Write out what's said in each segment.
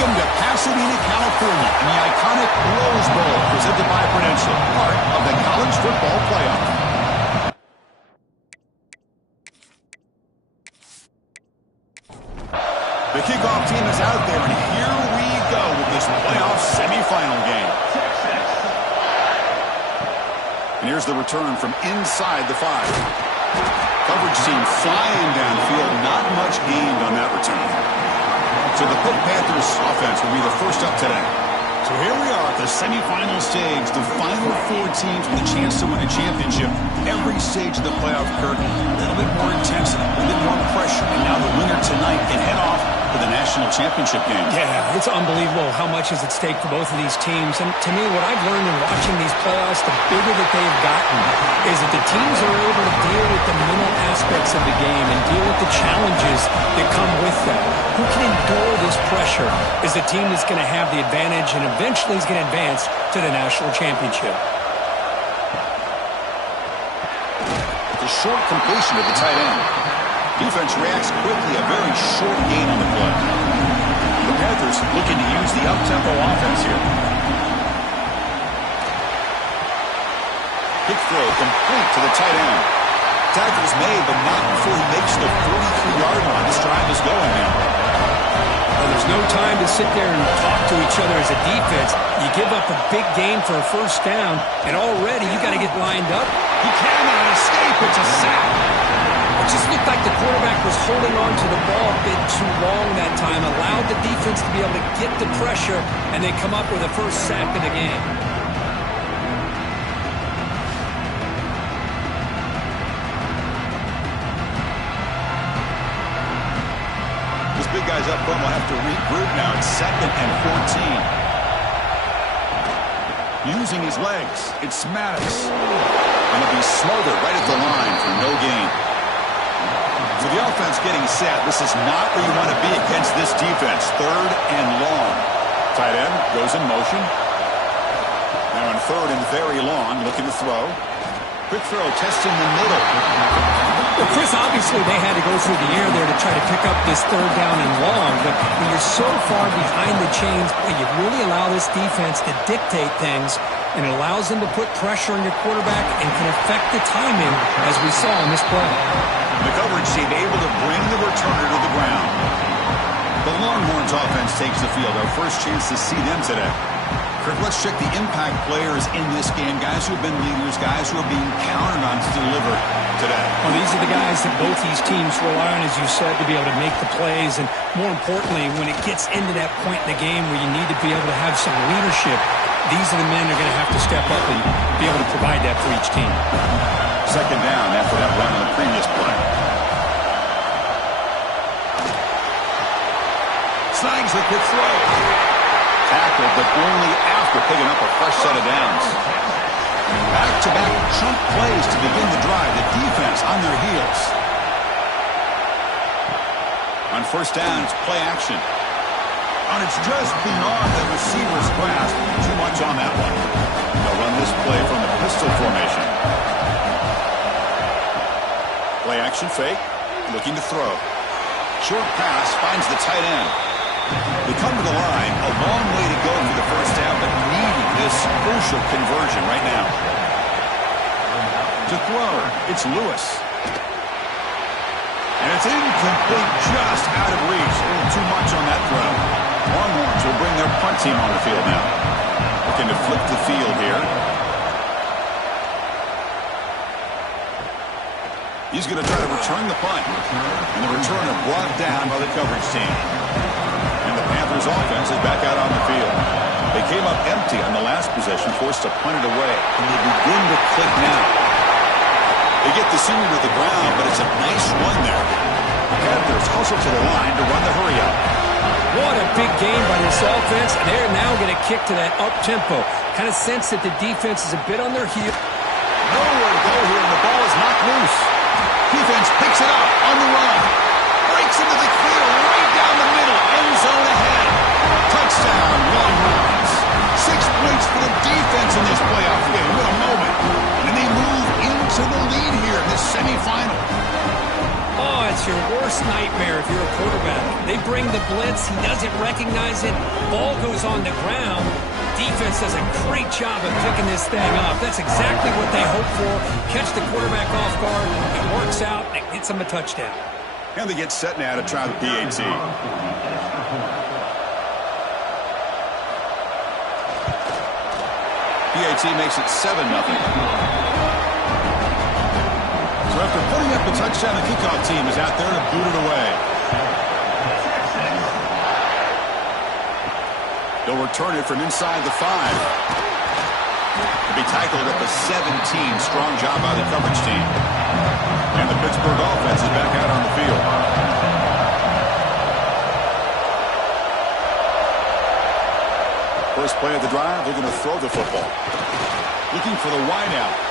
Welcome to Pasadena, California, in the iconic Rose Bowl, presented by Prudential, part of the College Football Playoff. The kickoff team is out there, and here we go with this playoff semifinal game. And here's the return from inside the 5. Coverage team flying downfield, not much gained on that return. So the Pitt Panthers offense will be the first up today. So here we are at the semifinal stage, the final 4 teams with a chance to win a championship. Every stage of the playoff curtain, a little bit more intensity, a little bit more pressure, and now the winner tonight can head off for the national championship game. Yeah, it's unbelievable how much is at stake for both of these teams. And to me, what I've learned in watching these playoffs, the bigger that they've gotten, is that the teams are able to deal with the mental aspects of the game and deal with the challenges that come with that. Who can endure this pressure is the team that's going to have the advantage and eventually is going to advance to the national championship. It's a short completion to the tight end. Defense reacts quickly, a very short gain on the play. The Panthers looking to use the up-tempo offense here. Quick throw complete to the tight end. Tackle's made, but not before he makes the 43-yard line. This drive is going now. Well, there's no time to sit there and talk to each other as a defense. You give up a big gain for a first down, and already you got to get lined up. He cannot escape. It's a sack. It just looked like the quarterback was holding on to the ball a bit too long that time, allowed the defense to be able to get the pressure, and they come up with a first sack of the game. These big guys up front will have to regroup now. It's 2nd and 14. Using his legs, it's Maddox. And he'll be smothered right at the line for no gain. So the offense getting set. This is not where you want to be against this defense. 3rd and long. Tight end goes in motion. Now on 3rd and very long, looking to throw. Quick throw, testing the middle. Well, Chris, obviously they had to go through the air there to try to pick up this 3rd down and long, but when you're so far behind the chains, you really allow this defense to dictate things, and it allows them to put pressure on your quarterback and can affect the timing, as we saw in this play. The coverage team able to bring the returner to the ground. The Longhorns offense takes the field. Our first chance to see them today. Kirk, let's check the impact players in this game. Guys who have been leaders, guys who are being counted on to deliver today. Well, these are the guys that both these teams rely on, as you said, to be able to make the plays. And more importantly, when it gets into that point in the game where you need to be able to have some leadership, these are the men that are going to have to step up and be able to provide that for each team. 2nd down after that run on the previous play. Snags the quick throw. Tackled, but only after picking up a fresh set of downs. Back-to-back chunk plays to begin the drive. The defense on their heels. On 1st down, it's play action. And it's just beyond the receiver's grasp. Too much on that one. They'll run this play from the pistol formation. Play action fake. Looking to throw. Short pass finds the tight end. They come to the line, a long way to go for the first down, but needing this crucial conversion right now. To throw, it's Lewis. And it's incomplete, just out of reach. A little too much on that throw. Longhorns will bring their punt team on the field now. Looking to flip the field here. He's going to try to return the punt. And the returner brought down by the coverage team. And the Panthers offense is back out on the field. They came up empty on the last possession, forced to punt it away. And they begin to click now. They get the senior to the ground, but it's a nice run there. The Panthers hustle to the line to run the hurry up. What a big game by this offense. And they're now going to kick to that up-tempo. Kind of sense that the defense is a bit on their heel. Nowhere to go here, and the ball is knocked loose. Defense picks it up on the run. Breaks into the field, right down the middle. End zone ahead. Touchdown, Longhorns. 6 points for the defense in this playoff game. What a moment. And they move into the lead here in this semifinal. Oh, it's It's your worst nightmare if you're a quarterback. They bring the blitz. He doesn't recognize it. Ball goes on the ground. Defense does a great job of picking this thing up. That's exactly what they hope for. Catch the quarterback off guard. It works out. It gets them a touchdown. And they get set now to try the PAT. PAT makes it 7-0. So after putting up the touchdown, the kickoff team is out there to boot it away. They'll return it from inside the 5. They'll be tackled at the 17. Strong job by the coverage team. And the Pittsburgh offense is back out on the field. First play of the drive, they're going to throw the football. Looking for the wideout.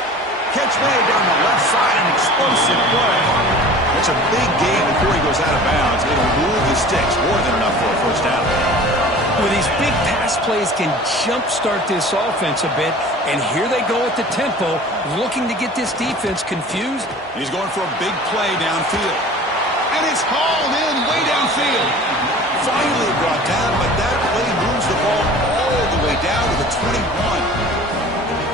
Catch made down the left side, an explosive play. That's a big gain before he goes out of bounds. It'll move the sticks, more than enough for a first down. Well, these big pass plays can jumpstart this offense a bit, and here they go at the tempo, looking to get this defense confused. He's going for a big play downfield. And it's hauled in way downfield. Finally brought down, but that play moves the ball all the way down to the 21.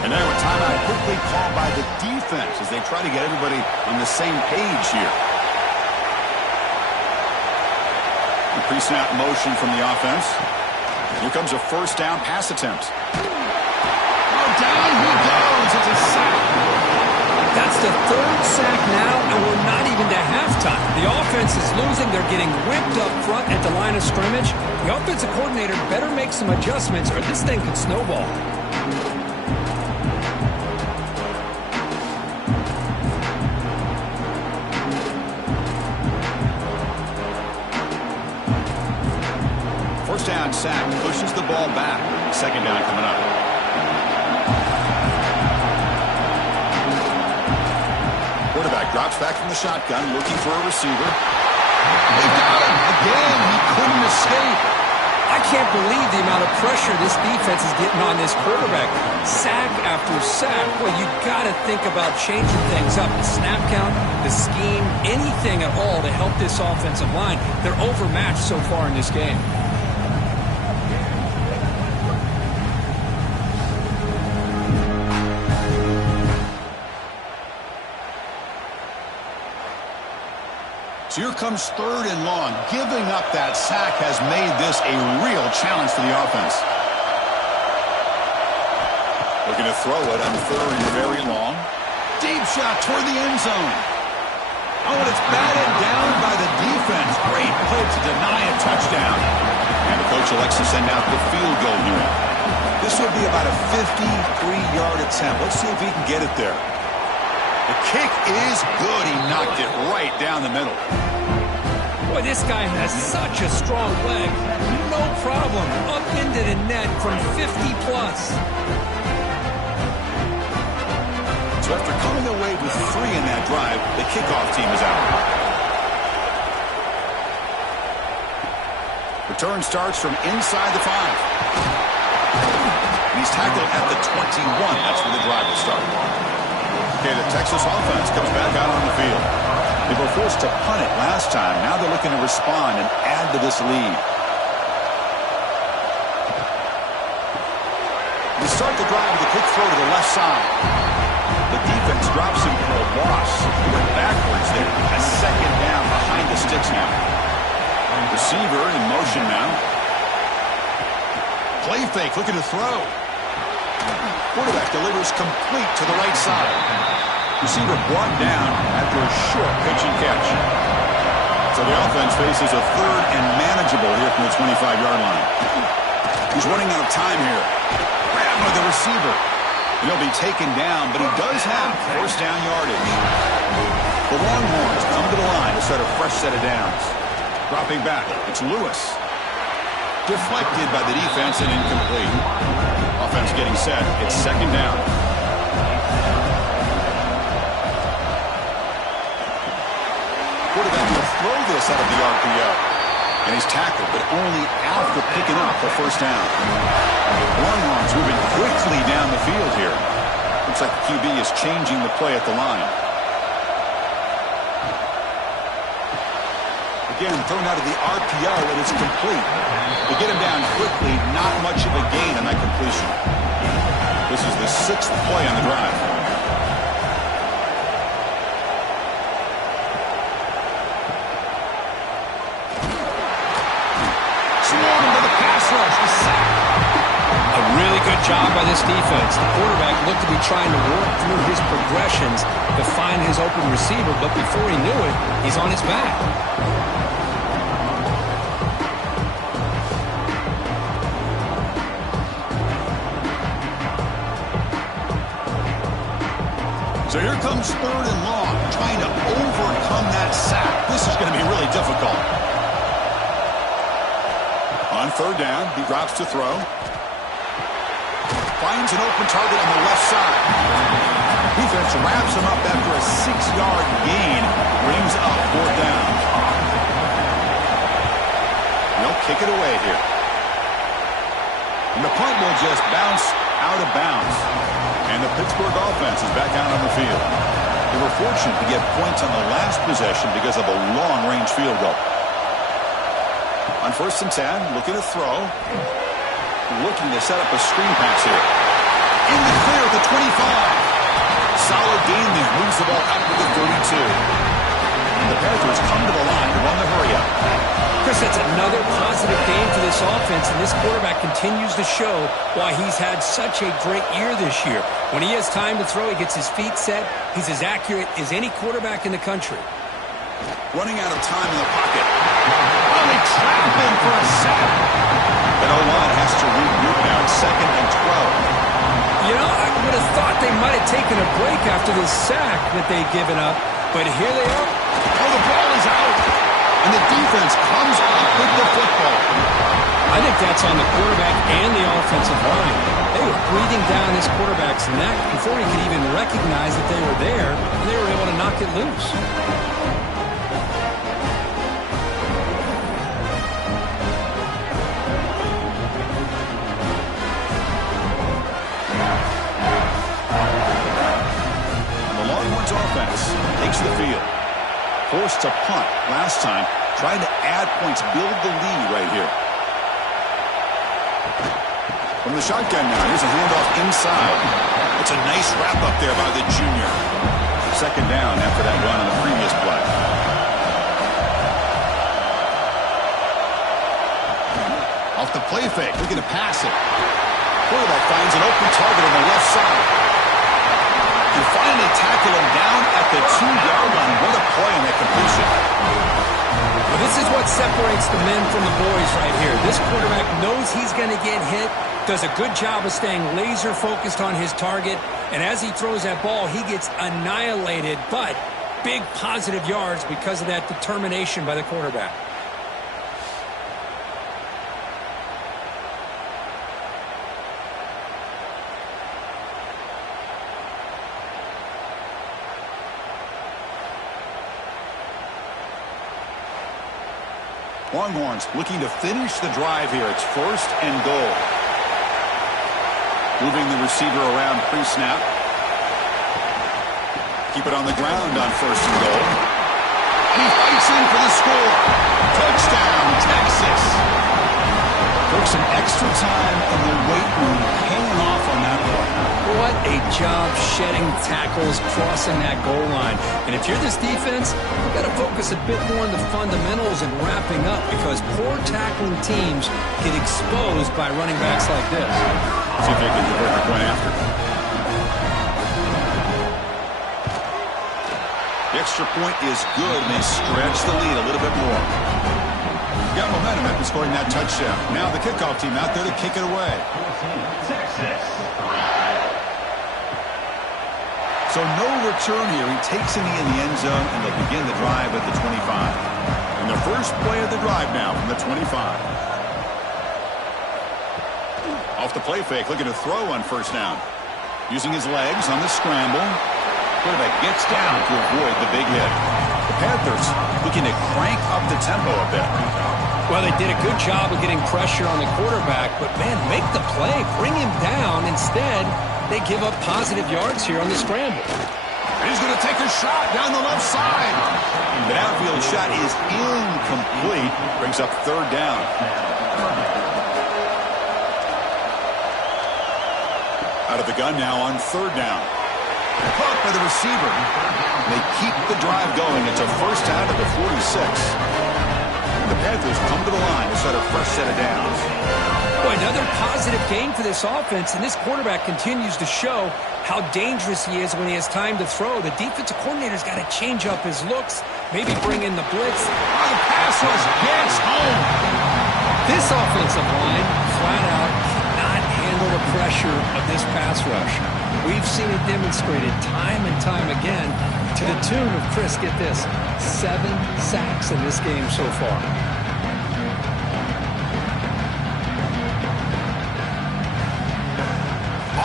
And now a timeout quickly called by the defense as they try to get everybody on the same page here. The pre-snap motion from the offense. Here comes a first down pass attempt. Oh, down he goes. It's a sack. That's the third sack now, and we're not even to halftime. The offense is losing. They're getting whipped up front at the line of scrimmage. The offensive coordinator better make some adjustments or this thing could snowball. First down sack pushes the ball back. Second down coming up. Quarterback drops back from the shotgun, looking for a receiver. They got him again. He couldn't escape. I can't believe the amount of pressure this defense is getting on this quarterback. Sack after sack. Well, you got to think about changing things up. The snap count, the scheme, anything at all to help this offensive line. They're overmatched so far in this game. So here comes third and long. Giving up that sack has made this a real challenge for the offense. Looking to throw it on third and very long. Deep shot toward the end zone. Oh, and it's batted down by the defense. Great play to deny a touchdown. And the coach elects to send out the field goal unit. This would be about a 53-yard attempt. Let's see if he can get it there. The kick is good. He knocked it right down the middle. Boy, this guy has such a strong leg. No problem. Up into the net from 50-plus. So after coming away with 3 in that drive, the kickoff team is out. Return starts from inside the 5. And he's tackled at the 21. That's where the drive will start. Okay, the Texas offense comes back out on the field. They were forced to punt it last time. Now they're looking to respond and add to this lead. They start the drive with a quick throw to the left side. The defense drops him for a loss. He went backwards there. A second down behind the sticks now. Receiver in motion now. Play fake, looking to throw. Quarterback delivers complete to the right side. Receiver brought down after a short pitch and catch. So the offense faces a third and manageable here from the 25-yard line. He's running out of time here. Grab by the receiver. And he'll be taken down, but he does have first down yardage. The Longhorns come to the line to start a fresh set of downs. Dropping back, it's Lewis. Deflected by the defense and incomplete. Offense getting set. It's second down. Quarterback will throw this out of the RPO. And he's tackled, but only after picking up a first down. Longhorns moving quickly down the field here. Looks like the QB is changing the play at the line. Again, thrown out of the RPO, and it's complete. They get him down quickly, not much of a gain on that completion. This is the 6th play on the drive. Swarm into the pass rush, the sack. A really good job by this defense. The quarterback looked to be trying to work through his progressions to find his open receiver, but before he knew it, he's on his back. So here comes 3rd and long, trying to overcome that sack. This is going to be really difficult. On 3rd down, he drops to throw. Finds an open target on the left side. Defense wraps him up after a 6-yard gain. Brings up 4th down. They'll kick it away here. And the punt will just bounce out of bounds. And the Pittsburgh offense is back out on the field. They were fortunate to get points on the last possession because of a long-range field goal. On 1st and 10, looking to throw. Looking to set up a screen pass here. In the clear at the 25. Solid gain there. Moves the ball out to the 32. And the Panthers come to the line to run the hurry-up. Chris, that's another positive game for this offense, and this quarterback continues to show why he's had such a great year this year. When he has time to throw, he gets his feet set. He's as accurate as any quarterback in the country. Running out of time in the pocket. Oh, they trap him for a sack. And O-line has to regroup now. It's 2nd and 12. You know, I would have thought they might have taken a break after this sack that they'd given up, but here they are. Oh, the ball is out. And the defense comes up with the football. I think that's on the quarterback and the offensive line. They were breathing down this quarterback's neck before he could even recognize that they were there, and they were able to knock it loose. Offense takes the field. Forced to punt last time. Trying to add points, build the lead right here. From the shotgun now, here's a handoff inside. It's a nice wrap up there by the junior. 2nd down after that run on the previous play. Off the play fake, looking to pass it. Quarterback finds an open target on the left side. And finally tackle him down at the 2-yard line. What a play on that completion. Well, this is what separates the men from the boys right here. This quarterback knows he's going to get hit, does a good job of staying laser focused on his target, and as he throws that ball, he gets annihilated, but big positive yards because of that determination by the quarterback. Longhorns looking to finish the drive here. It's 1st and goal. Moving the receiver around pre-snap. Keep it on the ground on 1st and goal. And he fights in for the score. Touchdown, Texas. Took some extra time in the weight room, paying off on that play. What a job shedding tackles, crossing that goal line. And if you're this defense, you've got to focus a bit more on the fundamentals and wrapping up, because poor tackling teams get exposed by running backs like this. See if they can convert the point after. The extra point is good, and they stretch the lead a little bit more. Got momentum after scoring that touchdown. Now the kickoff team out there to kick it away. So no return here. He takes it in the end zone, and they'll begin the drive at the 25. And the first play of the drive now from the 25. Off the play fake, looking to throw on 1st down. Using his legs on the scramble. Quarterback gets down to avoid the big hit. The Panthers looking to crank up the tempo a bit. Well, they did a good job of getting pressure on the quarterback, but, man, make the play. Bring him down. Instead, they give up positive yards here on the scramble. He's going to take a shot down the left side. The downfield shot is incomplete. Brings up third down. Out of the gun now on third down. Caught by the receiver. They keep the drive going. It's a first down at the 46. The Panthers come to the line to set a fresh set of downs. Boy, another positive game for this offense, and this quarterback continues to show how dangerous he is when he has time to throw. The defensive coordinator's got to change up his looks, maybe bring in the blitz. Oh, the pass rush gets home. This offensive line, flat out, cannot handle the pressure of this pass rush. We've seen it demonstrated time and time again to the tune of, Chris, get this, 7 sacks in this game so far.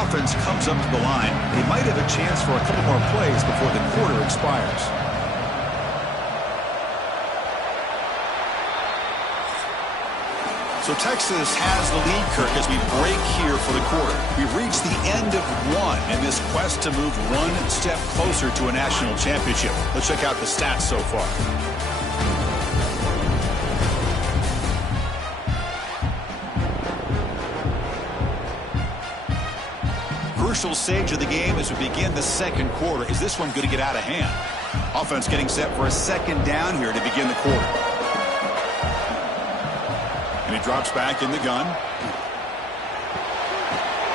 Offense comes up to the line. They might have a chance for a couple more plays before the quarter expires. So Texas has the lead, Kirk, as we break here for the quarter. We've reached the end of one in this quest to move one step closer to a national championship. Let's check out the stats so far. Crucial stage of the game as we begin the second quarter. Is this one going to get out of hand? Offense getting set for a second down here to begin the quarter. And he drops back in the gun.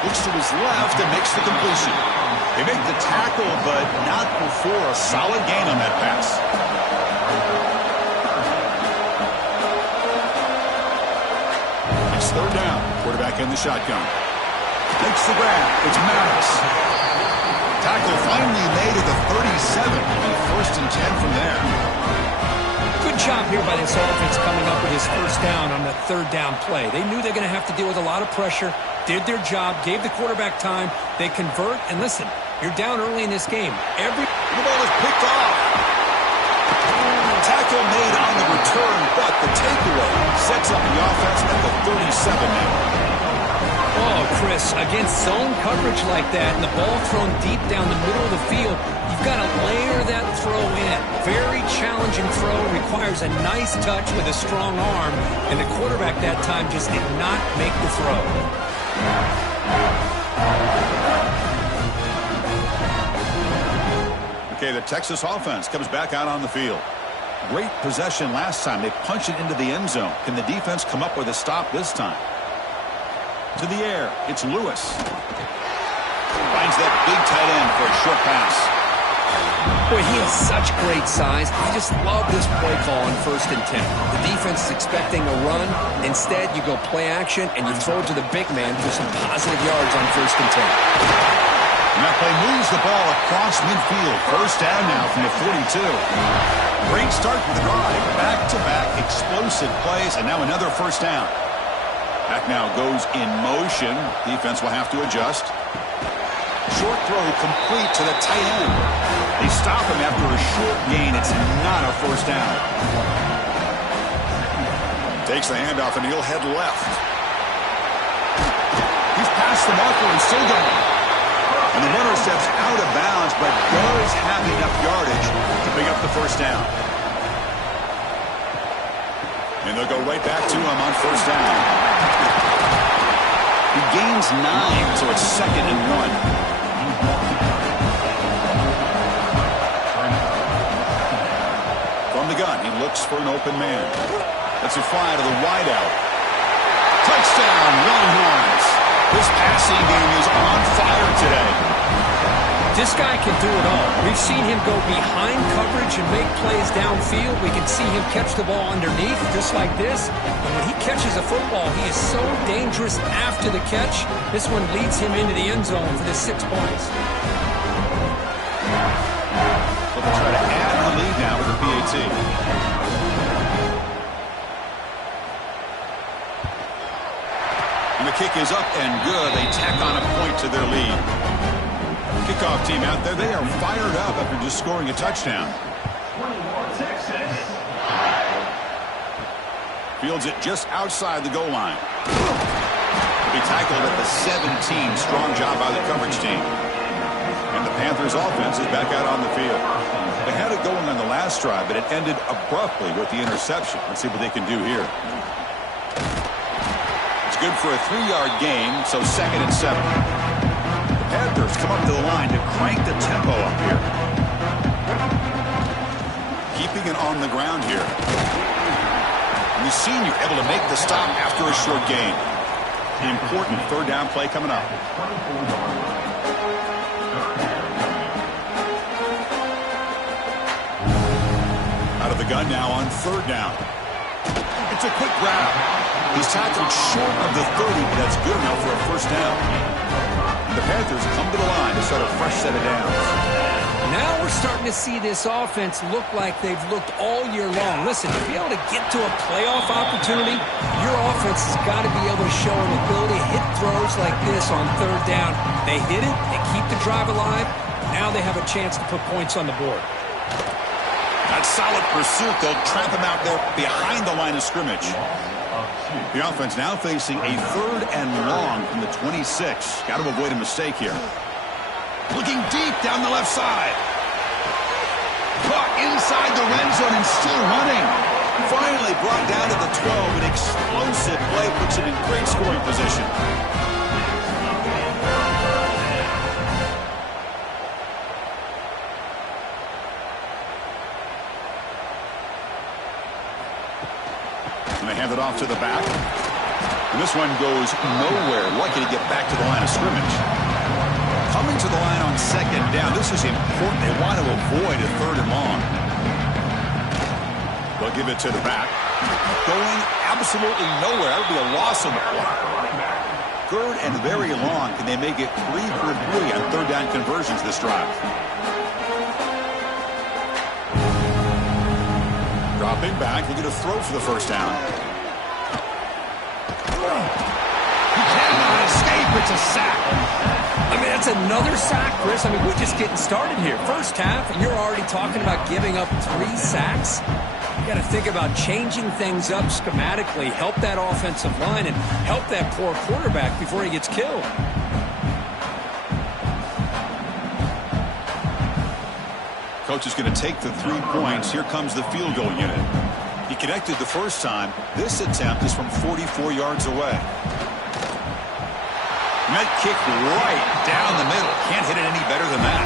Looks to his left and makes the completion. They make the tackle, but not before a solid gain on that pass. It's third down. Quarterback in the shotgun. Takes the grab. It's Maddox. Tackle finally made at the 37. It'll be first and 10 from there. Good job here by this offense coming up with his first down on the third down play. They knew they're going to have to deal with a lot of pressure, did their job, gave the quarterback time. They convert, and listen, you're down early in this game. The ball is picked off. Tackle made on the return, but the takeaway sets up the offense at the 37 now. Oh, Chris, against zone coverage like that and the ball thrown deep down the middle of the field, you've got to layer that throw in. Very challenging throw, requires a nice touch with a strong arm, and the quarterback that time just did not make the throw. Okay, the Texas offense comes back out on the field. Great possession last time. They punch it into the end zone. Can the defense come up with a stop this time? To the air, it's Lewis. Finds that big tight end for a short pass. Boy, he has such great size. I just love this play call on 1st and 10. The defense is expecting a run. Instead, you go play action, and you throw it to the big man for some positive yards on 1st and 10. And that play moves the ball across midfield. First down now from the 42. Great start to the drive. Back-to-back explosive plays, and now another first down. Back now goes in motion. Defense will have to adjust. Short throw complete to the tight end. They stop him after a short gain. It's not a first down. Takes the handoff and he'll head left. He's past the marker and still going. And the runner steps out of bounds, but does have enough yardage to pick up the first down. And they'll go right back to him on first down. He gains 9, so it's 2nd and 1. From the gun, he looks for an open man. That's a fly to the wideout. Touchdown, Longhorns. This passing game is on fire today. This guy can do it all. We've seen him go behind coverage and make plays downfield. We can see him catch the ball underneath just like this. And when he catches a football, he is so dangerous after the catch. This one leads him into the end zone for the 6 points. So they'll try to add the lead now with the PAT. And the kick is up and good. They tack on a point to their lead. Kickoff team out there, they are fired up after just scoring a touchdown. Fields it just outside the goal line. He tackled at the 17. Strong job by the coverage team. And the Panthers offense is back out on the field. They had it going on the last drive, but it ended abruptly with the interception. Let's see what they can do here. It's good for a 3-yard gain, so 2nd and 7. The Panthers come up to the line to crank the tempo up here. Keeping it on the ground here. And the senior able to make the stop after a short gain. The important 3rd down play coming up. Out of the gun now on 3rd down. It's a quick grab. He's tackled short of the 30, but that's good enough for a 1st down. And the Panthers come to the line to start a fresh set of downs. Now we're starting to see this offense look like they've looked all year long. Listen, to be able to get to a playoff opportunity, your offense has got to be able to show an ability to hit throws like this on 3rd down. They hit it, they keep the drive alive. Now they have a chance to put points on the board. That's solid pursuit. They'll trap him out there behind the line of scrimmage. The offense now facing a 3rd and long from the 26. Got to avoid a mistake here. Looking deep down the left side. Caught inside the red zone and still running. Finally brought down to the 12. An explosive play puts him in great scoring position. And they hand it off to the back. And this one goes nowhere. Lucky to get back to the line of scrimmage. Coming to the line on 2nd down. This is important. They want to avoid a 3rd and long. They'll give it to the back. Going absolutely nowhere. That would be a loss on the play. 3rd and very long. Can they make it 3 for 3 on 3rd down conversions this drive? Dropping back. Looking to throw for the 1st down. He cannot escape. It's a sack. I mean, that's another sack, Chris. I mean, we're just getting started here. 1st half, and you're already talking about giving up 3 sacks. You got to think about changing things up schematically, help that offensive line, and help that poor quarterback before he gets killed. Coach is going to take the 3 points. Here comes the field goal unit. He connected the first time. This attempt is from 44 yards away. Net kick right down the middle. Can't hit it any better than that.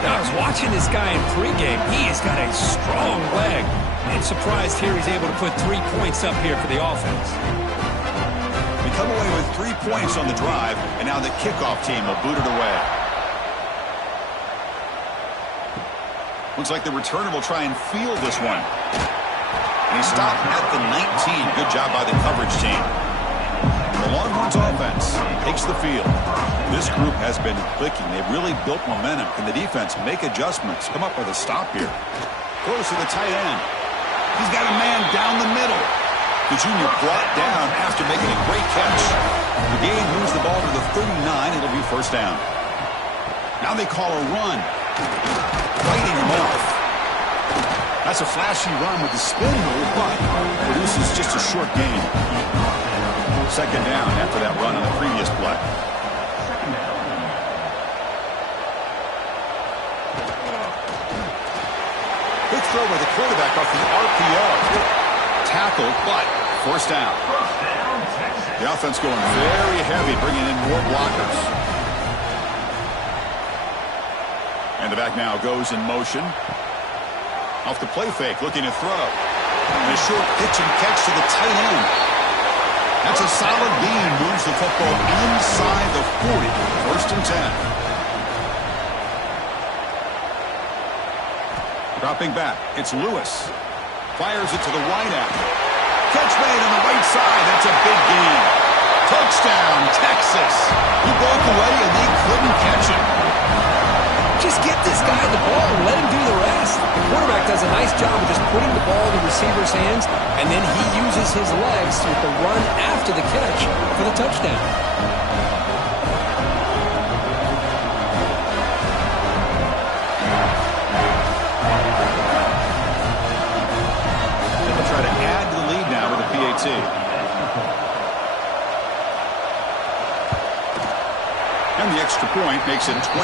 Now, I was watching this guy in pregame. He has got a strong leg. And surprised here he's able to put 3 points up here for the offense. We come away with 3 points on the drive, and now the kickoff team will boot it away. Looks like the returner will try and field this one. And he stopped at the 19. Good job by the coverage team. The Longhorns offense takes the field. This group has been clicking. They've really built momentum. Can the defense make adjustments? Come up with a stop here. Throws to the tight end. He's got a man down the middle. The junior brought down after making a great catch. The game moves the ball to the 39. It'll be 1st down. Now they call a run. Fighting him off. That's a flashy run with the spin move, but produces just a short gain. 2nd down after that run on the previous play. Quick throw by the quarterback off the RPO. Tackled, but 1st down. The offense going very heavy, bringing in more blockers. And the back now goes in motion. Off the play fake, looking to throw. And a short pitch and catch to the tight end. That's a solid gain. Moves the football inside the 40. 1st and 10. Dropping back. It's Lewis. Fires it to the wideout. Catch made on the right side. That's a big gain. Touchdown, Texas. He broke away and they couldn't catch him. Just get this guy the ball and let him do the rest. The quarterback does a nice job of just putting the ball in the receiver's hands, and then he uses his legs with the run after the catch for the touchdown. They'll try to add to the lead now with a PAT. And the extra point makes it 28-6.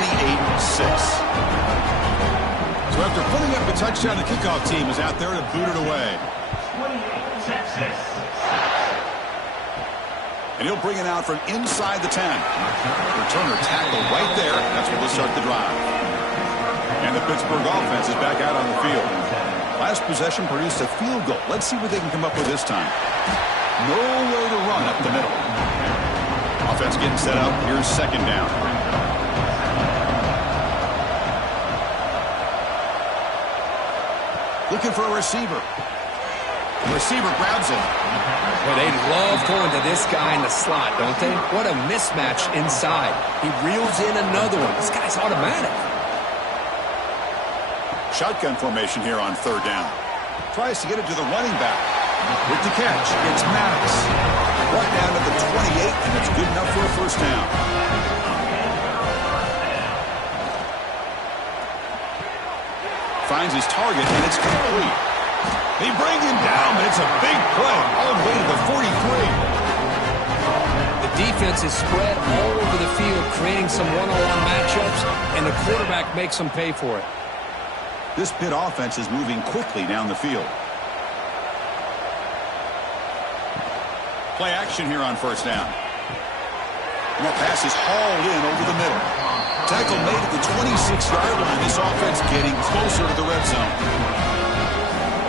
So after putting up the touchdown, the kickoff team is out there to boot it away. And he'll bring it out from inside the 10. Returner tackle right there. That's where they'll start the drive. And the Pittsburgh offense is back out on the field. Last possession produced a field goal. Let's see what they can come up with this time. Nowhere to run up the middle. Offense getting set up. Here's second down. Looking for a receiver. The receiver grabs it. Well, they love going to this guy in the slot, don't they? What a mismatch inside. He reels in another one. This guy's automatic. Shotgun formation here on third down. Tries to get it to the running back. With the catch, it's Maddox. Right down to the 28, and it's good enough for a first down. Finds his target, and it's complete. They bring him down, but it's a big play all the way to the 43. The defense is spread all over the field, creating some one-on-one matchups, and the quarterback makes them pay for it. This Pitt offense is moving quickly down the field. Play action here on first down. And that pass is hauled in over the middle. Tackle made at the 26-yard line. This offense getting closer to the red zone.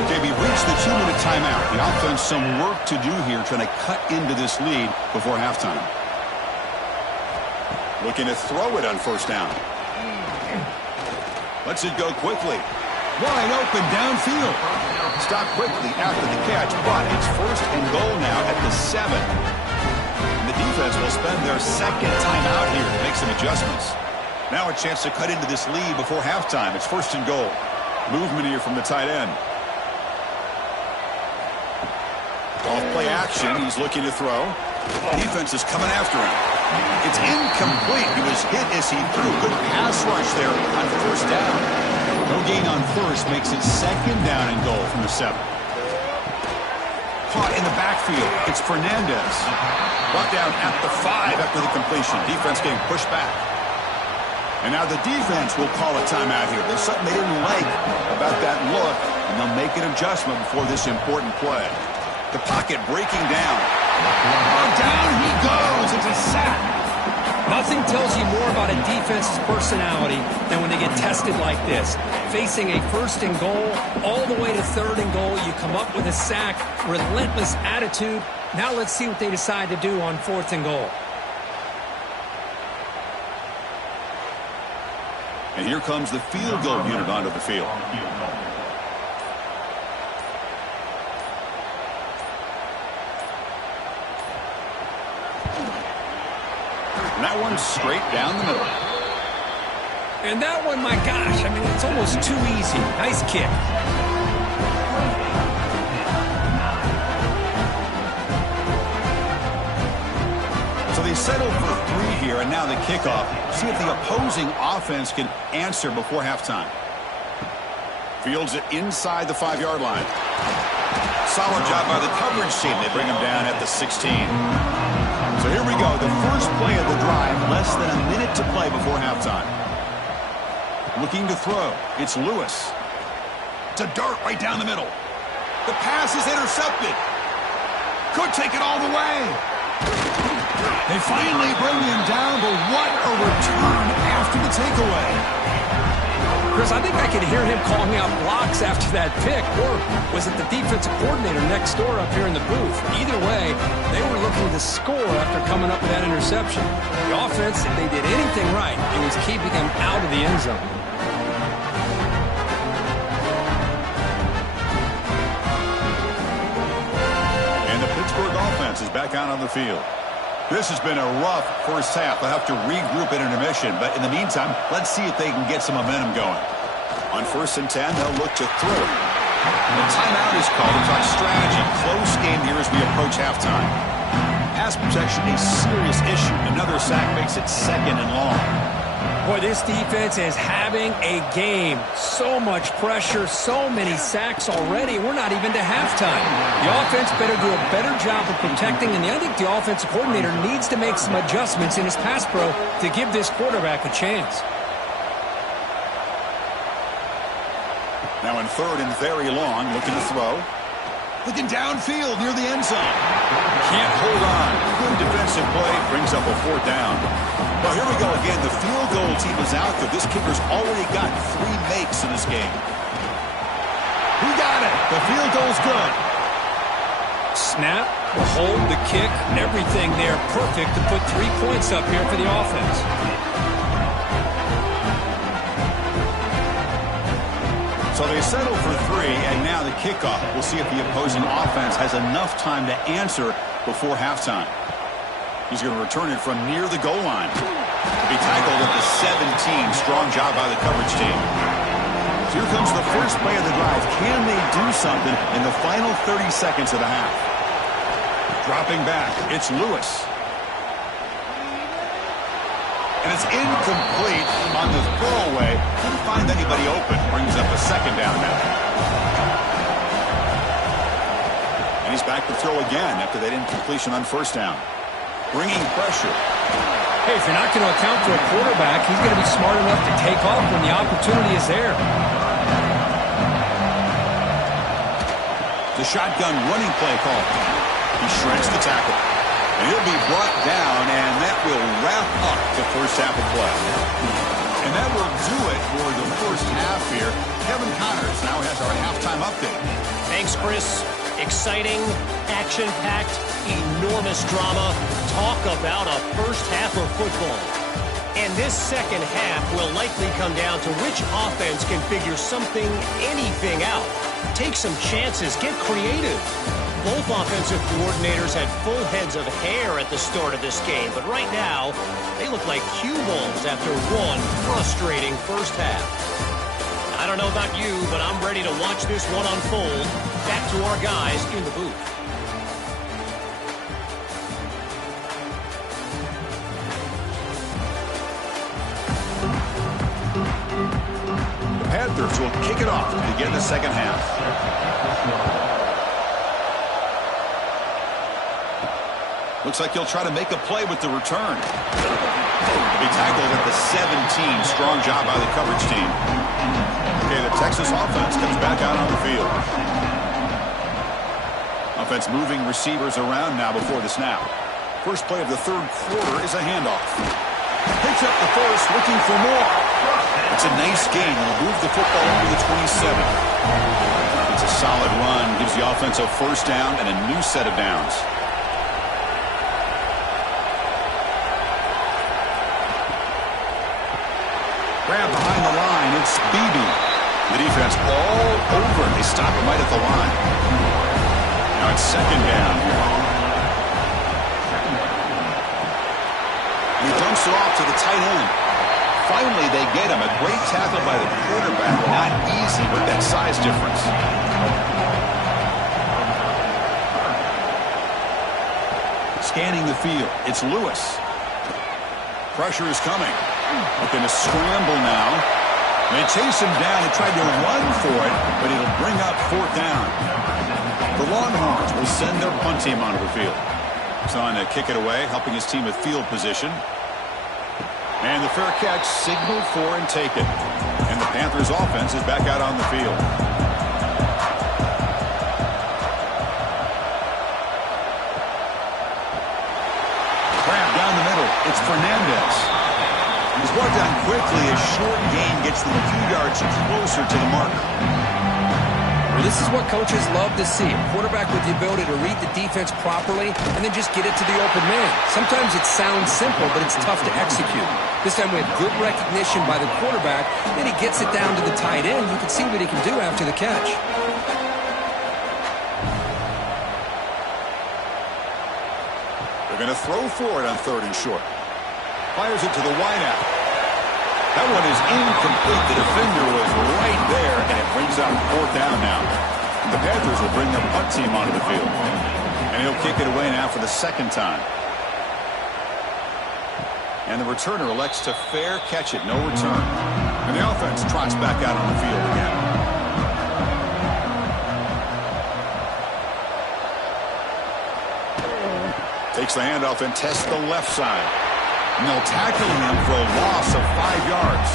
Okay, we've reached the 2-minute timeout. The offense some work to do here, trying to cut into this lead before halftime. Looking to throw it on first down. Lets it go quickly. Wide open downfield. Stop quickly after the catch, but it's first and goal now at the 7. And the defense will spend their second timeout here to make some adjustments. Now a chance to cut into this lead before halftime. It's first and goal. Movement here from the tight end. Off play action. He's looking to throw. Defense is coming after him. It's incomplete. He was hit as he threw. Good pass rush there on first down. No gain on first makes it second down and goal from the 7. Caught in the backfield. It's Fernandez. Brought down at the 5 after the completion. Defense getting pushed back. And now the defense will call a timeout here. There's something they didn't like about that look, and they'll make an adjustment before this important play. The pocket breaking down. Down he goes. It's a sack. Nothing tells you more about a defense's personality than when they get tested like this. Facing a first and goal, all the way to third and goal, you come up with a sack, relentless attitude. Now let's see what they decide to do on fourth and goal. And here comes the field goal unit onto the field. And that one's straight down the middle. And that one, my gosh, I mean, it's almost too easy. Nice kick. So they settled for 3 here, and now the kickoff. See if the opposing offense can answer before halftime. Fields it inside the 5-yard line. Solid job by the coverage team. They bring him down at the 16. So here we go, the first play of the drive, less than a minute to play before halftime. Looking to throw, it's Lewis. To Dart right down the middle. The pass is intercepted. Could take it all the way. They finally bring him down, but what a return after the takeaway. Chris, I think I could hear him calling out blocks after that pick, or was it the defensive coordinator next door up here in the booth? Either way, they were looking to score after coming up with that interception. The offense, if they did anything right, it was keeping them out of the end zone. And the Pittsburgh offense is back out on the field. This has been a rough first half. They'll have to regroup at intermission, but in the meantime, let's see if they can get some momentum going. On first and 10, they'll look to throw it. The timeout is called to talk strategy. Close game here as we approach halftime. Pass protection, a serious issue. Another sack makes it second and long. Boy, this defense is having a game. So much pressure, so many sacks already. We're not even to halftime. The offense better do a better job of protecting, and I think the offensive coordinator needs to make some adjustments in his pass pro to give this quarterback a chance. Now in third and very long, looking to throw. Looking downfield near the end zone. Can't hold on. Good defensive play. Brings up a fourth down. Well, here we go again. The field goal team is out there. This kicker's already got 3 makes in this game. He got it. The field goal's good. Snap, the hold, the kick, everything there perfect to put 3 points up here for the offense. So they settle for 3, and now the kickoff. We'll see if the opposing offense has enough time to answer before halftime. He's going to return it from near the goal line. To be tackled at the 17. Strong job by the coverage team. So here comes the first play of the drive. Can they do something in the final 30 seconds of the half? Dropping back, it's Lewis. And it's incomplete on the throwaway. Couldn't find anybody open. Brings up a second down now. And he's back to throw again after that incompletion on first down. Bringing pressure. Hey, if you're not going to account for a quarterback, he's going to be smart enough to take off when the opportunity is there. The shotgun running play call. He shreds the tackle. And he'll be brought down, and that will wrap up the first half of play. And that will do it for the first half here. Kevin Connors now has our halftime update. Thanks, Chris. Exciting, action-packed, enormous drama. Talk about a first half of football. And this second half will likely come down to which offense can figure something, anything out. Take some chances, get creative. Both offensive coordinators had full heads of hair at the start of this game, but right now, they look like cue balls after one frustrating first half. I don't know about you, but I'm ready to watch this one unfold. Back to our guys in the booth. The Panthers will kick it off to begin the second half. Looks like he'll try to make a play with the return. To be tackled at the 17. Strong job by the coverage team. Okay, the Texas offense comes back out on the field. Offense moving receivers around now before the snap. First play of the third quarter is a handoff. Picks up the first, looking for more. It's a nice gain. He'll move the football over the 27. It's a solid run. Gives the offense a first down and a new set of downs. Grab behind the line. It's Beebe. The defense all over. They stop him right at the line. Now it's second down. And he dumps it off to the tight end. Finally, they get him. A great tackle by the quarterback. Not easy with that size difference. Scanning the field. It's Lewis. Pressure is coming. Looking to scramble now. They chase him down. They tried to run for it, but it'll bring up fourth down. The Longhorns will send their punt team onto the field. He's on to kick it away, helping his team with field position. And the fair catch signaled for and taken. And the Panthers offense is back out on the field. Grab down the middle. It's Fernandez. He's brought down quickly. A short gain gets them a few yards closer to the marker. Well, this is what coaches love to see. A quarterback with the ability to read the defense properly and then just get it to the open man. Sometimes it sounds simple, but it's tough to execute. This time we have good recognition by the quarterback. Then he gets it down to the tight end. You can see what he can do after the catch. They're going to throw for it on third and short. Fires it to the wideout. That one is incomplete. The defender was right there, and it brings up fourth down now. And the Panthers will bring their punt team onto the field. And he'll kick it away now for the second time. And the returner elects to fair catch it. No return. And the offense trots back out on the field again. Takes the handoff and tests the left side. And they'll tackle him for a loss of 5 yards.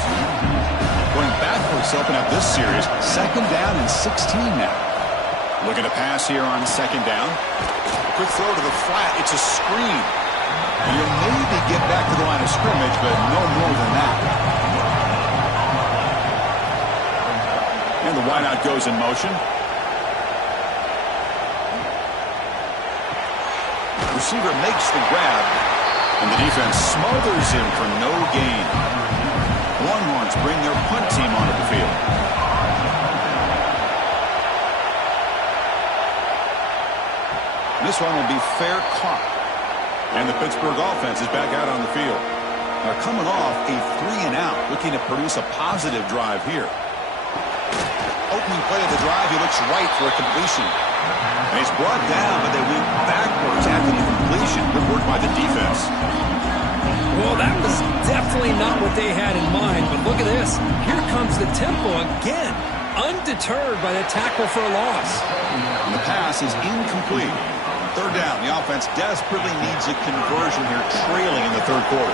Going backwards to open up this series. 2nd down and 16 now. Looking to pass here on 2nd down. Quick throw to the flat. It's a screen. And you'll maybe get back to the line of scrimmage, but no more than that. And the wideout goes in motion. Receiver makes the grab, and the defense smothers him for no gain. Longhorns bring their punt team onto the field. This one will be fair caught. And the Pittsburgh offense is back out on the field. They're coming off a 3-and-out, looking to produce a positive drive here. Opening play of the drive, he looks right for a completion. And he's brought down, but they went backwards after the completion. Good work by the defense. Well, that was definitely not what they had in mind, but look at this. Here comes the tempo again, undeterred by the tackle for a loss. And the pass is incomplete. 3rd down. The offense desperately needs a conversion here, trailing in the 3rd quarter.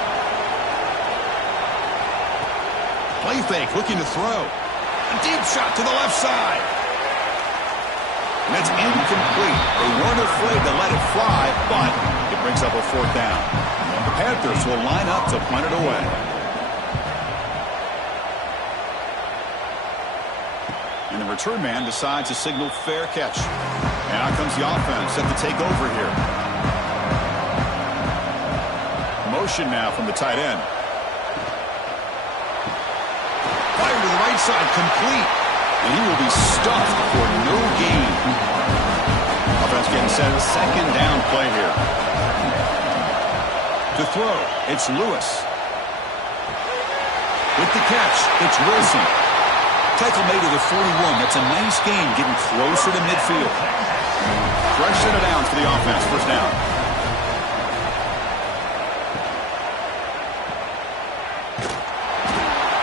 Play fake, looking to throw. A deep shot to the left side. And it's incomplete. They weren't afraid to let it fly, but it brings up a 4th down. The Panthers will line up to punt it away. And the return man decides to signal fair catch. And out comes the offense set to take over here. Motion now from the tight end. Fire to the right side, complete. And he will be stuffed for no gain. Offense getting set. 2nd down play here. To throw, it's Lewis. With the catch, it's Wilson. Tackle made to the 41. That's a nice gain, getting closer to midfield. Fresh set of downs for the offense. 1st down.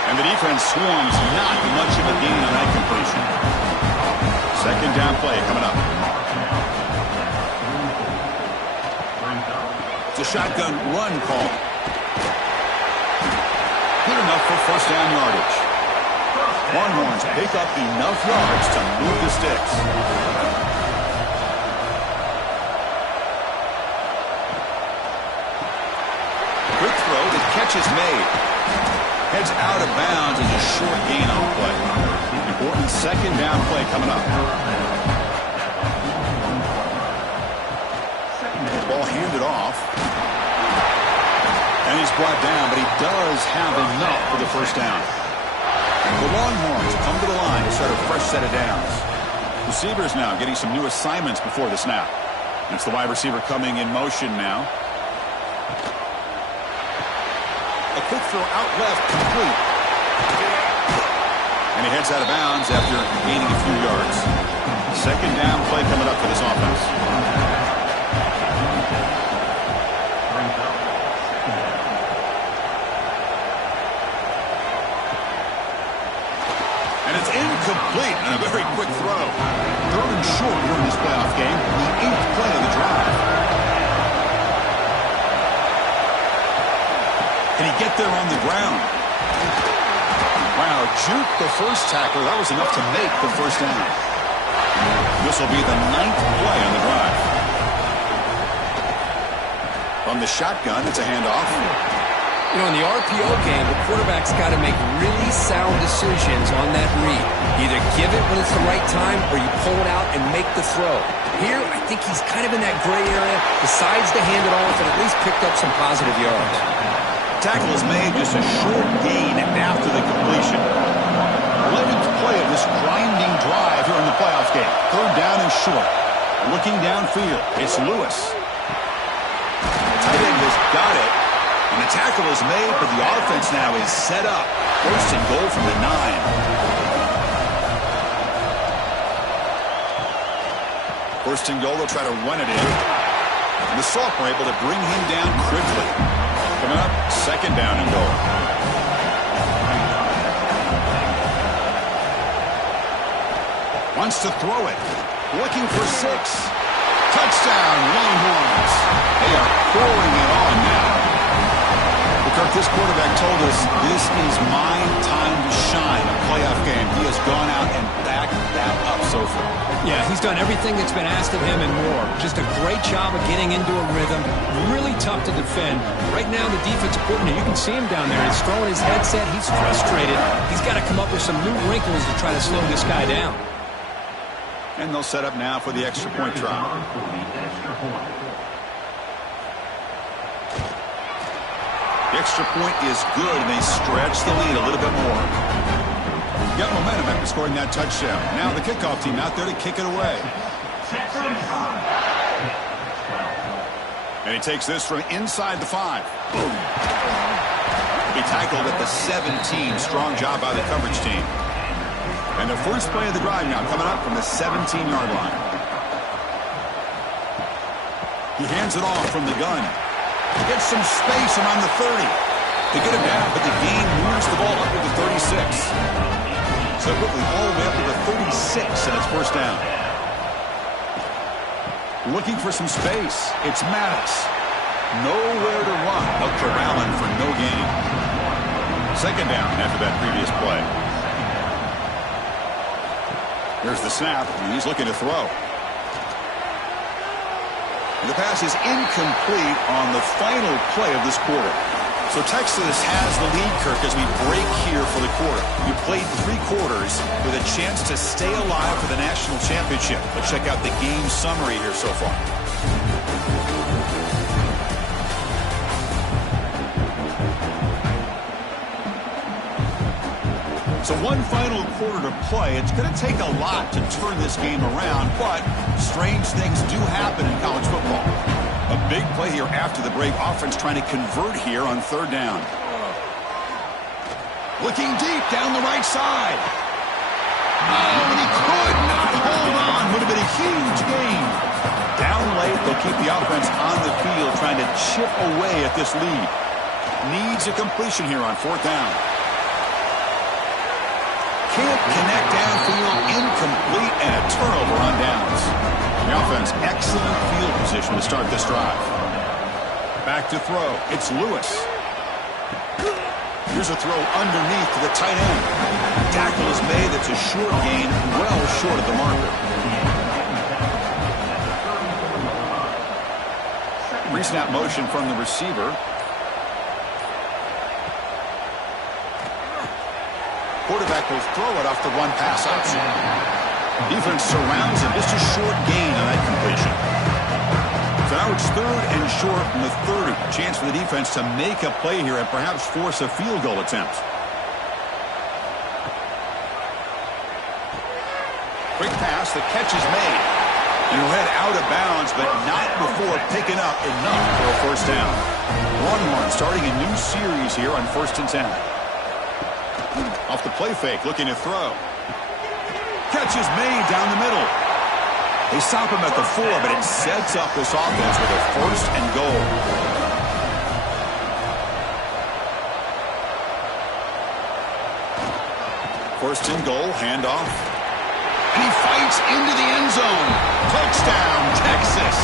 And the defense swarms. Not much of a gain on that completion. 2nd down play coming up. It's a shotgun run call. Good enough for 1st down yardage. Longhorns pick up enough yards to move the sticks. Quick throw, the catch is made. Heads out of bounds as a short gain on the play. Important 2nd down play coming up. Ball handed off. And he's brought down, but he does have enough for the 1st down. The Longhorns come to the line to start a fresh set of downs. Receivers now getting some new assignments before the snap. It's the wide receiver coming in motion now. A quick throw out left, complete. And he heads out of bounds after gaining a few yards. 2nd down play coming up for this offense. And it's incomplete and a very quick throw. 3rd and short here in this playoff game. The 8th play of the drive. Can he get there on the ground? Wow, juke the first tackler. That was enough to make the 1st down. This will be the 9th play on the drive. From the shotgun, it's a handoff. You know, in the RPO game, the quarterback's got to make really sound decisions on that read. Either give it when it's the right time or you pull it out and make the throw. Here, I think he's kind of in that gray area, decides to hand it off and at least picked up some positive yards. Tackle is made, just a short gain after the completion. 11th play of this grinding drive here in the playoff game. 3rd down and short. Looking downfield, it's Lewis. Tight end has got it. And the tackle is made, but the offense now is set up. 1st and goal from the 9. First and goal, they'll try to run it in. And the sophomore able to bring him down quickly. Coming up, second down and goal. Wants to throw it. Looking for 6. Touchdown, Longhorns. They are pouring it on now. Kirk, this quarterback told us this is my time to shine, a playoff game. He has gone out and backed that up so far. Yeah, he's done everything that's been asked of him and more. Just a great job of getting into a rhythm. Really tough to defend. Right now, the defensive coordinator, you can see him down there. He's throwing his headset. He's frustrated. He's got to come up with some new wrinkles to try to slow this guy down. And they'll set up now for the extra point try. The extra point is good, and they stretch the lead a little bit more. Got momentum after scoring that touchdown. Now the kickoff team out there to kick it away. And he takes this from inside the 5. Boom. He tackled at the 17. Strong job by the coverage team. And the first play of the drive now coming up from the 17-yard line. He hands it off from the gun. Gets some space around the 30. They get him down, but the game moves the ball up to the 36. So quickly all the way up to the 36, and it's first down. Looking for some space. It's Maddox. Nowhere to run, but corralling for no gain. Second down after that previous play. Here's the snap, and he's looking to throw. The pass is incomplete on the final play of this quarter. So Texas has the lead, Kirk, as we break here for the quarter. You played 3 quarters with a chance to stay alive for the national championship. Let's check out the game summary here so far. So one final quarter to play. It's going to take a lot to turn this game around, but strange things do happen in college football. A big play here after the break. Offense trying to convert here on third down. Looking deep down the right side. Oh, and he could not hold on. Would have been a huge gain. Down late, they'll keep the offense on the field trying to chip away at this lead. Needs a completion here on fourth down. Can't connect downfield, incomplete, and a turnover on downs. The offense, excellent field position to start this drive. Back to throw. It's Lewis. Here's a throw underneath to the tight end. Tackle is made. It's a short gain, well short of the marker. Pre-snap motion from the receiver. Quarterback will throw it off the run pass option. Defense surrounds him. Just a short gain on that completion. So now it's third and short from the 30. Chance for the defense to make a play here and perhaps force a field goal attempt. Quick pass. The catch is made. And he'll head out of bounds, but not before picking up enough for a first down. Longhorns starting a new series here on 1st and 10. Off the play fake, looking to throw. Catch is made down the middle. They stop him at the 4, but it sets up this offense with a first and goal. First and goal, handoff. And he fights into the end zone. Touchdown, Texas.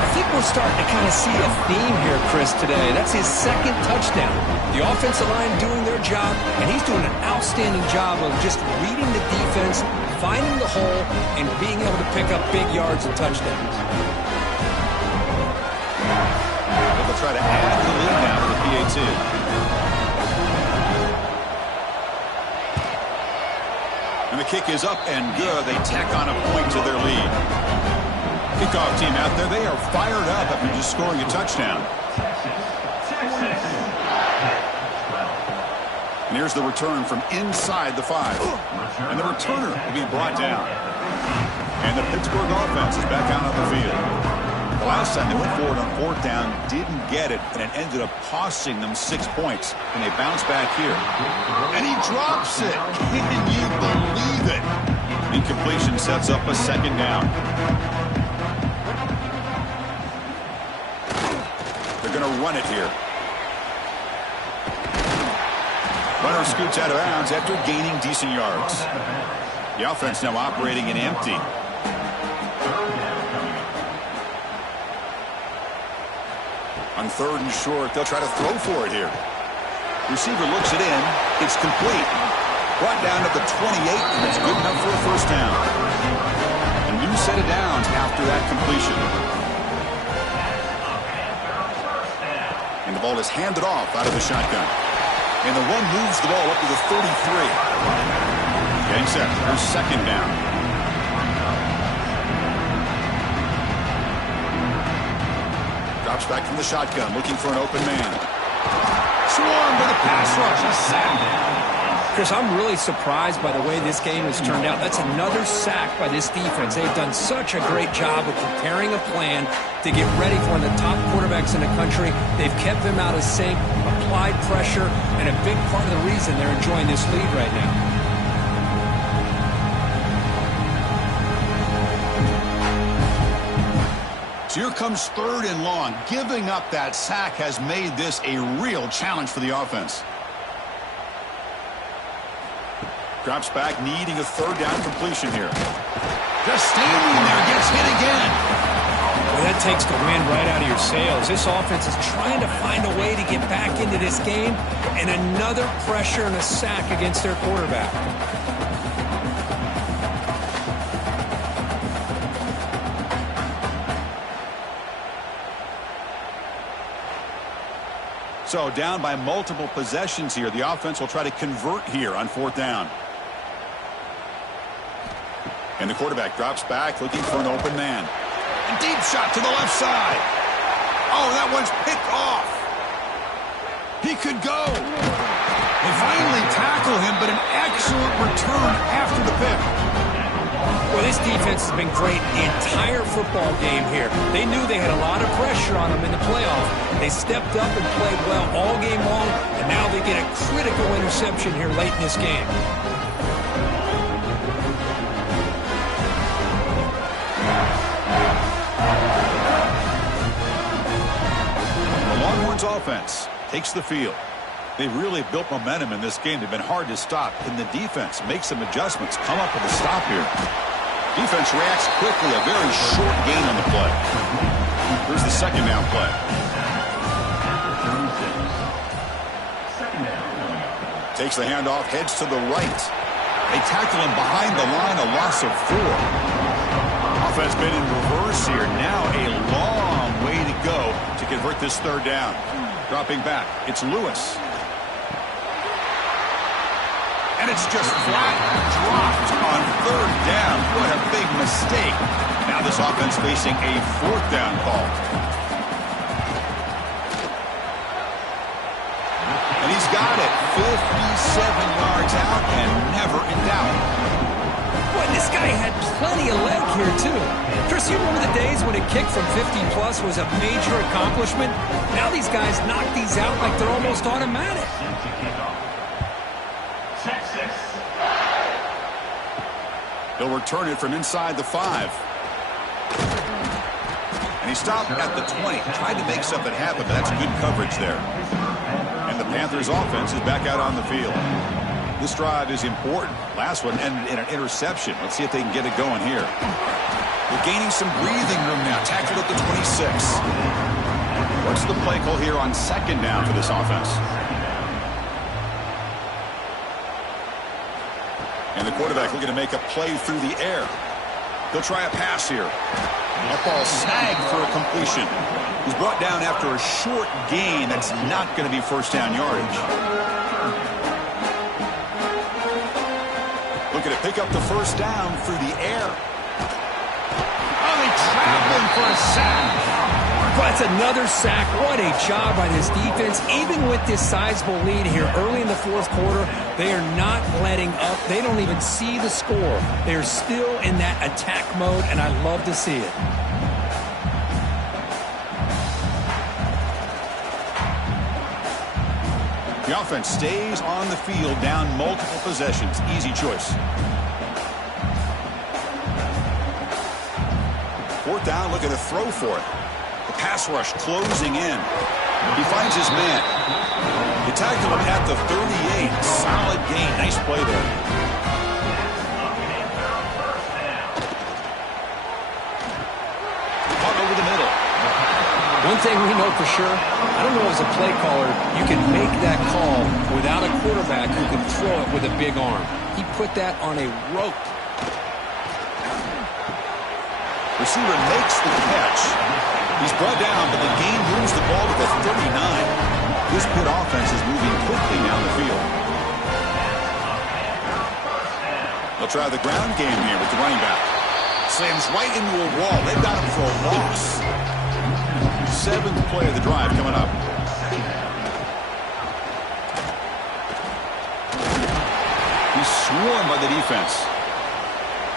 I think we're starting to kind of see a theme here, Chris, today. That's his second touchdown. The offensive line doing their job, and he's doing an outstanding job of just reading the defense, finding the hole, and being able to pick up big yards and touchdowns. They'll try to add to the lead now to the PAT. And the kick is up and good. They tack on a point to their lead. Kickoff team out there, they are fired up after just scoring a touchdown. And here's the return from inside the 5. And the returner will be brought down. And the Pittsburgh offense is back out on the field. The last time they went forward on fourth down, didn't get it, and it ended up costing them 6 points. And they bounce back here. And he drops it. Can you believe it? Incompletion sets up a second down. The they're going to run it here. Runner scoots out of bounds after gaining decent yards. The offense now operating in empty. On 3rd and short, they'll try to throw for it here. Receiver looks it in. It's complete. Brought down to the 28, and it's good enough for a first down. A new set of downs after that completion. And the ball is handed off out of the shotgun. And the one moves the ball up to the 33. Getting set. Here's 2nd down. Drops back from the shotgun, looking for an open man. Swarmed by the pass rush. A sack. Chris, I'm really surprised by the way this game has turned out. That's another sack by this defense. They've done such a great job of preparing a plan to get ready for one of the top quarterbacks in the country. They've kept him out of sync, applied pressure, and a big part of the reason they're enjoying this lead right now. So here comes 3rd and long. Giving up that sack has made this a real challenge for the offense. Drops back, needing a 3rd down completion here. Just standing there, gets hit again. Well, that takes the wind right out of your sails. This offense is trying to find a way to get back into this game, and another pressure and a sack against their quarterback. So down by multiple possessions here. The offense will try to convert here on 4th down. And the quarterback drops back, looking for an open man. A deep shot to the left side. Oh, that one's picked off. He could go. They finally tackle him, but an excellent return after the pick. Well, this defense has been great the entire football game here. They knew they had a lot of pressure on them in the playoff. They stepped up and played well all game long, and now they get a critical interception here late in this game. The Longhorns offense takes the field. They've really built momentum in this game. They've been hard to stop. Can the defense make some adjustments, come up with a stop here? Defense reacts quickly. A very short gain on the play. Here's the 2nd down play. Takes the handoff, heads to the right. They tackle him behind the line, a loss of 4. Offense been in reverse here. Now a long way to go to convert this 3rd down. Dropping back, it's Lewis. And it's just flat dropped on 3rd down. What a big mistake. Now this offense facing a 4th down call. And he's got it. 57 yards out and never in doubt. Boy, this guy had plenty of leg here, too. Chris, you remember the days when a kick from 50-plus was a major accomplishment? Now these guys knock these out like they're almost automatic. He'll return it from inside the 5. And he stopped at the 20. Tried to make something happen, but that's good coverage there. And the Panthers offense is back out on the field. This drive is important. Last one ended in an interception. Let's see if they can get it going here. They're gaining some breathing room now. Tackled at the 26. What's the play call here on 2nd down for this offense? And the quarterback looking to make a play through the air. He'll try a pass here. That ball snagged for a completion. He's brought down after a short gain. That's not going to be 1st down yardage. Looking to pick up the 1st down through the air. Oh, they trap him for a sack. That's another sack. What a job by this defense. Even with this sizable lead here early in the 4th quarter, they are not letting up. They don't even see the score. They're still in that attack mode, and I love to see it. The offense stays on the field, down multiple possessions. Easy choice. 4th down, looking to throw for it. The Pass rush closing in. He finds his man. He tackled him at the 38. Solid gain. Nice play there. Caught over the middle. One thing we know for sure, I don't know as a play caller, you can make that call without a quarterback who can throw it with a big arm. He put that on a rope. Receiver makes the catch. He's brought down, but the game moves the ball to the 39. This Pitt offense is moving quickly down the field. They'll try the ground game here with the running back. Slams right into a wall. They've got him for a loss. 7th play of the drive coming up. He's swarmed by the defense.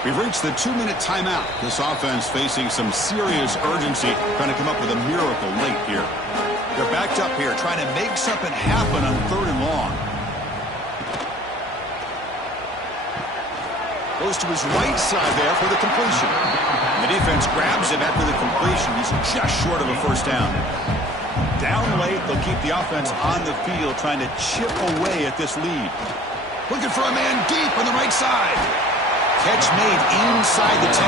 We've reached the 2-minute timeout. This offense facing some serious urgency, trying to come up with a miracle late here. They're backed up here, trying to make something happen on 3rd and long. Goes to his right side there for the completion. The defense grabs him after the completion. He's just short of a first down. Down late, they'll keep the offense on the field, trying to chip away at this lead. Looking for a man deep on the right side. Catch made inside the 10.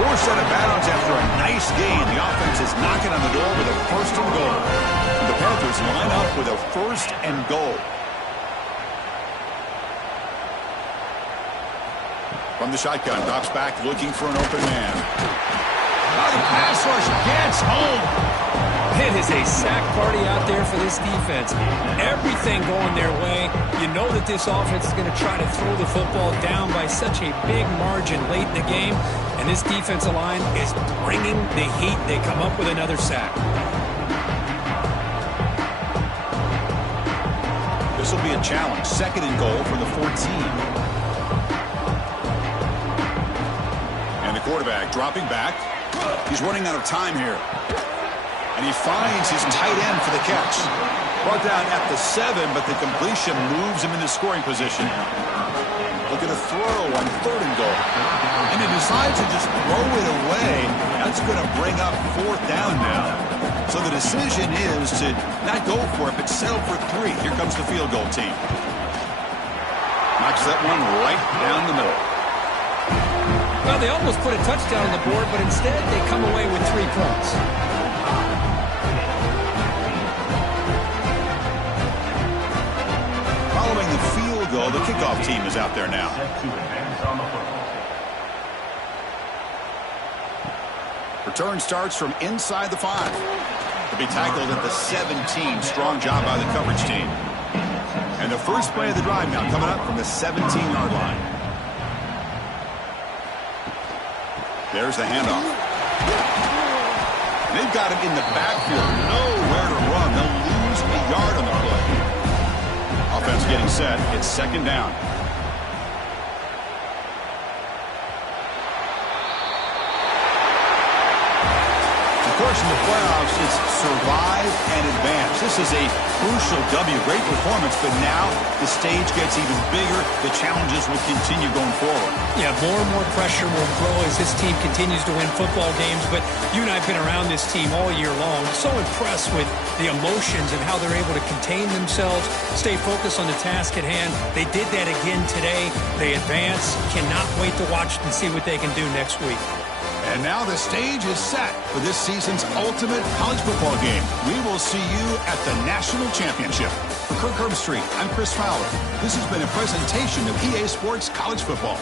Forced out of bounds after a nice gain. The offense is knocking on the door with a 1st and goal. The Panthers line up with a 1st and goal. From the shotgun, drops back looking for an open man. Oh, the pass rush gets home. It is a sack party out there for this defense. Everything going their way. You know that this offense is going to try to throw the football down by such a big margin late in the game. And this defensive line is bringing the heat. They come up with another sack. This will be a challenge. 2nd and goal for the 14. And the quarterback dropping back. He's running out of time here. And he finds his tight end for the catch. Brought down at the 7, but the completion moves him into scoring position. Looking to throw on 3rd and goal. And he decides to just throw it away. That's going to bring up 4th down now. So the decision is to not go for it, but settle for 3. Here comes the field goal team. Knocks that one right down the middle. Well, they almost put a touchdown on the board, but instead they come away with 3 points. Following the field goal, the kickoff team is out there now. Return starts from inside the 5. To be tackled at the 17. Strong job by the coverage team. And the first play of the drive now coming up from the 17-yard line. There's the handoff. They've got him in the backfield. Nowhere to run. They'll lose a yard on the play. Offense getting set. It's 2nd down. Of course, in the playoffs, it's survive and advance. This is a crucial W. Great performance, but now the stage gets even bigger. The challenges will continue going forward. Yeah, more and more pressure will grow as this team continues to win football games. But you and I have been around this team all year long. So impressed with the emotions and how they're able to contain themselves, stay focused on the task at hand. They did that again today. They advance. Cannot wait to watch and see what they can do next week. And now the stage is set for this season's ultimate college football game. We will see you at the National Championship. For Kirk Herbstreit, I'm Chris Fowler. This has been a presentation of EA Sports College Football.